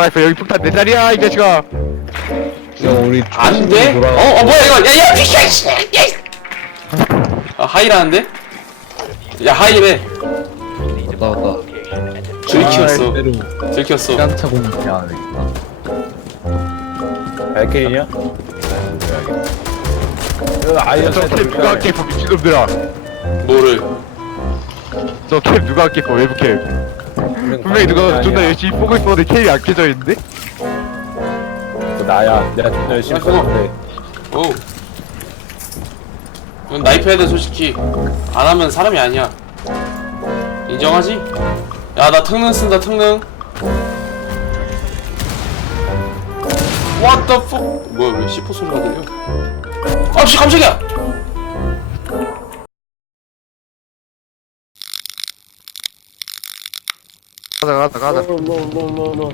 알았어 여기 폭탄 내 자리야 이 자식아 야 우리 안 돼? 어, 어, 뭐야, 이거. 야, 야, 비켜, 씨! 야! 아, 하이라는데? 야, 하이래. 왔다 왔다 들키웠어. 때로 들켰어. 시간차 공개 안 하겠다 알케이냐? 아이언 저 캡 누가 깼어 미친놈들아 뭐를. 저 캡 누가 깼어 외부 캡 분명히 누가 존나 열심히 보고 있었는데 캡이 안 켜져 있는데? 나야 내가 존나 열심히 야, 그거. 했는데 오. 이건 나이프 해야 돼, 솔직히. 안 하면 사람이 아니야. 인정하지? 야, 나 특능 쓴다, 특능. What the fuck? 뭐야, 왜 C4 소리가 들려? 아, 씨, 깜짝이야! 가자 가자 가자 노노노노노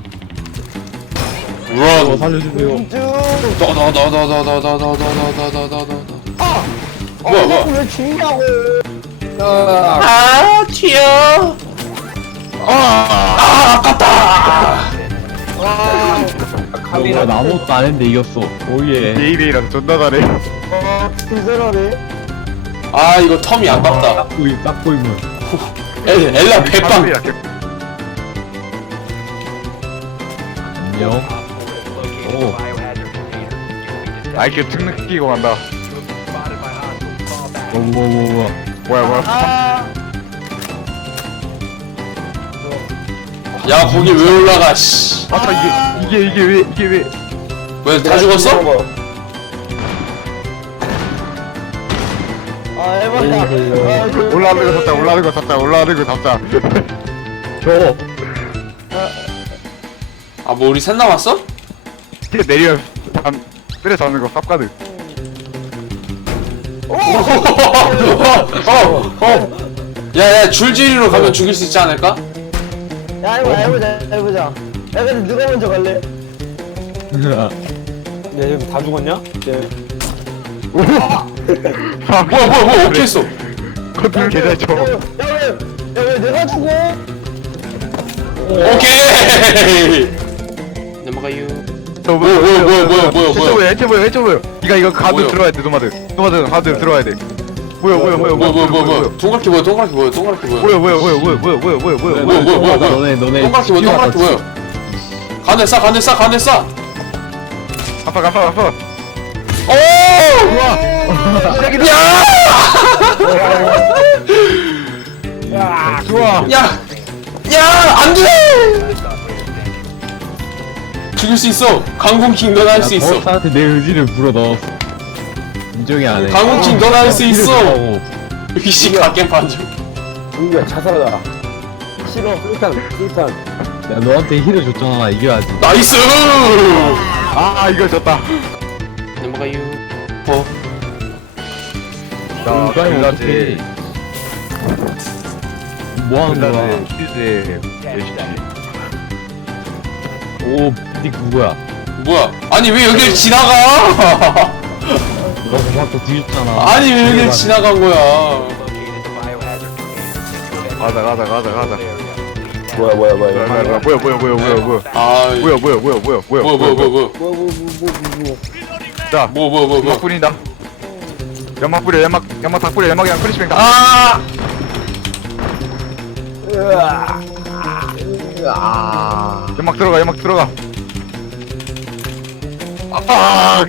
런. 살려주세요 더더더더더더더더더더더더더더. 뭐야, 뭐야. 왜 죽냐고 아, 튀어. 아, 아깝다. 뭐야 나 아무것도 안 했는데 이겼어 오예 예일이랑 존나 잘해 불세라네 아, 이거 텀이 아깝다. 딱 보이 딱 보이면 엘, 엘라 배빵. 사람이랑 캡- 안녕. 오. 아 이렇게 특능 끼고 간다. 뭐뭐뭐뭐. 뭐야 뭐야. 야, 거기 왜 올라가, 씨. 아까 이게 이게 이게 왜 이게 왜. 왜, 다 죽었어? 아 에바야 올라가는 거 잡자 올라가는 거 잡자 올라가는 거 잡자. 저 아, 뭐, 우리 셋 남았어? 이게 내리면 잠 때려 잡는 거 쌉가득 어, 어. 야, 야, 줄지리로 가면 죽일 수 있지 않을까? 야 해보자 해보자 해보자 야 근데 누가 먼저 갈래? 야 지금 다 죽었냐? 네. 아 뭐야, 뭐야, 뭐야, 어떻게 했어? 컨트롤 개잘 쳐 야왜야왜 내가 죽어? 오케이! 넘어가요. 저 뭐야, 뭐야, 뭐야, 뭐야, 뭐야, 해쳐 뭐야. 해쳐 보여 해쳐 보여 니가 이거 가드 뭐야? 들어야 돼 노마드 노마드 가드 들어와야 돼 뭐야 뭐야 뭐야 뭐야, 뭐야, 뭐야, 뭐야. 동그랗게 보여, 동그랗게 보여, 동그랗게. 뭐야 뭐야 뭐야 뭐야 뭐야 뭐야 뭐야 뭐야 뭐야, 뭐야, 뭐야, 뭐야. 너네 너네 동그랗게 보여, 동그랗게 보여. 가운데 싸, 가운데 싸, 가운데 싸! 아빠 아빠 아빠 오! 야! 좋아 야! 야! 안 돼! 죽일 수 있어! 강공킹 넌할수 있어! 버스한테 내 의지를 불어 넣었어. 인정이 안해. 강공킹 넌할수 있어! 이씨 가겜 반죽 은규야 자살하다 싫어 술탄 술탄. 야 너한테 힐을 줬잖아 이겨야지. 나이스! 아 이거 졌다. 넘어가요. 어? 자 글라즈 뭐하는 거야? 퀴즈 레시피 오 닉 누구야 뭐야 아니 왜 여길 지나가 너 자꾸 뒤졌잖아 아니 왜 여길 지나간 거야 가자 가자 가자 가자 뭐야 뭐야 뭐야 뭐야 뭐야 뭐야 뭐야 뭐야 뭐야 아 뭐야 뭐야 뭐야 뭐야 뭐야 뭐야 뭐야 뭐야 뭐야 뭐뭐뭐뭐뭐 자뭐뭐뭐 연막 뭐 뿌린다 연막 뿌려 연막 연막 다 뿌려 연막이랑 크리스뱅 다 아! 연막 들어가 연막 들어가. 아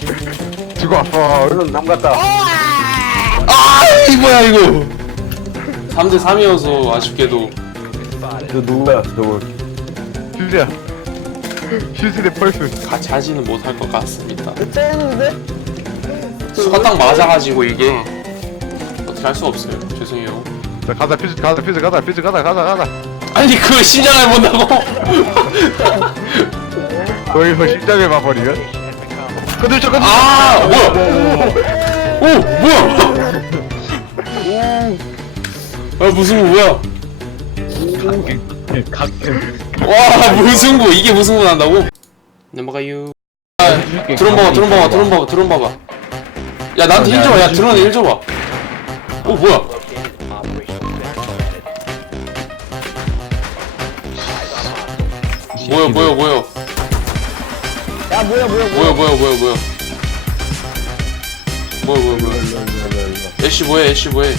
죽어. 아파 물론 남 같다. 아! 이 뭐야 이거. 3대 3이어서 아쉽게도. 저 누구야 저거 슈즈야 슈즈 대 펄스 같이 하지는 못할 것 같습니다. 쟤는데? 수가 딱 맞아가지고 이게 어떻게 할 수가 없어요. 죄송해요. 자 가자 퓨즈 가자 퓨즈 가자 퓨즈 가자 가자 가자 아니 그 심장을 본다고? 거기서 심장을 봐버리면 건들 쳐 건들 아 뭐야? 오 뭐야? 아 무슨 거 뭐야? 와 무승부 이게 무승부 난다고? 넘어가요. 아 드론 봐봐 드론 봐봐 드론 봐봐 드론 봐봐. 야 나한테 힐 줘봐. 야 드론에 힐 줘봐. 오 뭐야 뭐야 뭐야 뭐야? 야 뭐야 뭐야 뭐야? 뭐야 뭐야 뭐야 뭐야? 뭐야 뭐야 애쉬 뭐해 애쉬 뭐해?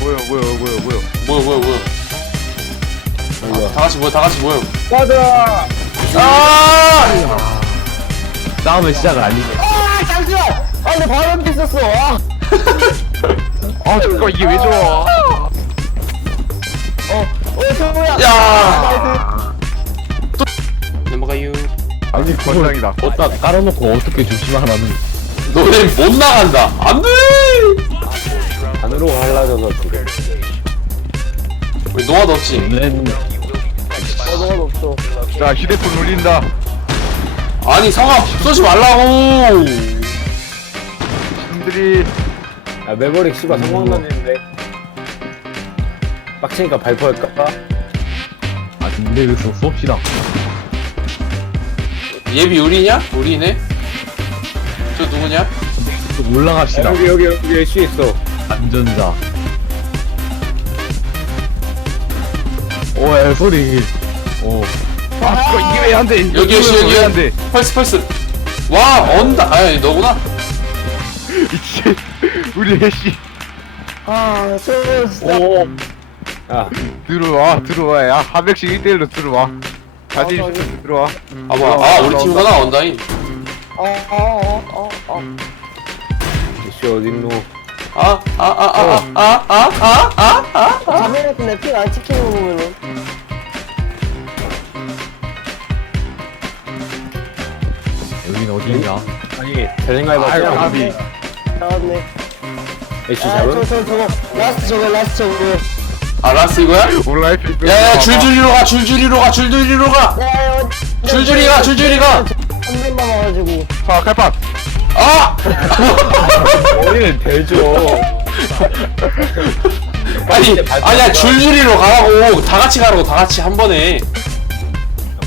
뭐야 뭐야 뭐야 뭐야? 뭐야 뭐야 뭐야? 아, 다 같이 모여 다 같이 모여 맞아 아! 싸움의 시작을 알리네 아 잠시만! 아내 바로 옆에 있었어. 아. 아 잠깐 이게 왜 좋아? 어, 정우야. 야! 넘어 가요. 아니 그걸 권장이다. 어디다 깔아놓고 어떻게 조심하라는. 너네 못 나간다. 안 돼! 안으로 갈라져서 그래 우리 노아도 없지? 는 어너가 없어. 자 휴대폰 울린다. 아니 성아 쏘지 말라고! 분들이. 야 매버릭 씨가 성공난했는데. 빡치니까 발표할까? 아 근데 여기서 수업시다 예비 우리냐? 우리네? 저 누구냐? 또 올라갑시다. 여기 여기 여기 애쉬 있어. 안전자. 오 야 소리. 오. 아 잠깐 이게 왜 안 돼? 여기 애쉬 여기. 안돼? 펄스 펄스. 와 언다. 아니 너구나. 이치 우리 애쉬. 아 진짜 야 들어와 들어와. 야 한 명씩 1대1로 들어와 자신 아, 있으면 들어와. 아봐 아 우리 팀구나 어어어어어. 애쉬 어딨노? 아 아 아 아 아 아 아 아아 카메라 근데 핑안 찍히는 거 보면은 여기는 어디냐? 아니 제 생각에 아유 까비 나왔네. 애쉬 잡은? 저저 저거. 라스트 저거 라스트 저거 아 라스 이거야? 온라인 야야 줄줄이로 가 줄줄이로 가 줄줄이로 가. 야 야 줄줄이 가 줄줄이 가. 한 명만 와가지고. 아 칼빵 아! 머리는 대죠. 아니 아니야 줄줄이로 가라고. 다 같이 가라고 다 같이 한 번에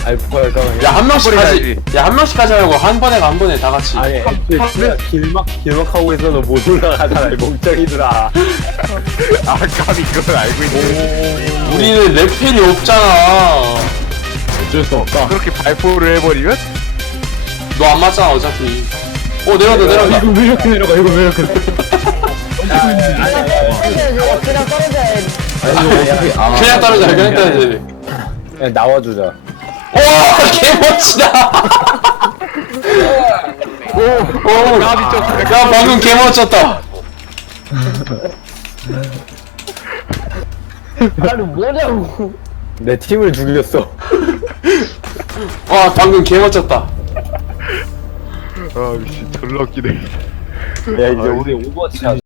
발표할까 그냥 야한 명씩 번에 가지. 가야지. 야한 명씩 가지 말고. 한 번에 가 한 번에 다 같이. 아니 애초에 길막 길막 하고 있어도 못 올라가잖아 이 멍청이들아 아 까비 그걸 알고 있네. 우리는 레펠이 없잖아. 어쩔 수 없다. 그렇게 발포를 해버리면? 너 안 맞잖아 어차피. 어 내려간다 내려간다. 이거 왜 이렇게 내려가? 이거 왜 이렇게 그냥 떨어져야 해 아니 이거 어떻게 아 그냥 따르자 그냥 따르자 그냥 나와주자 와 개멋지다. 오, 좀야 방금 개멋졌다. 아니 뭐냐고. 내 팀을 죽였어. 와 방금 개멋졌다. 아 미친 졸라 웃기네. 야 이제 우리 오버워치 하자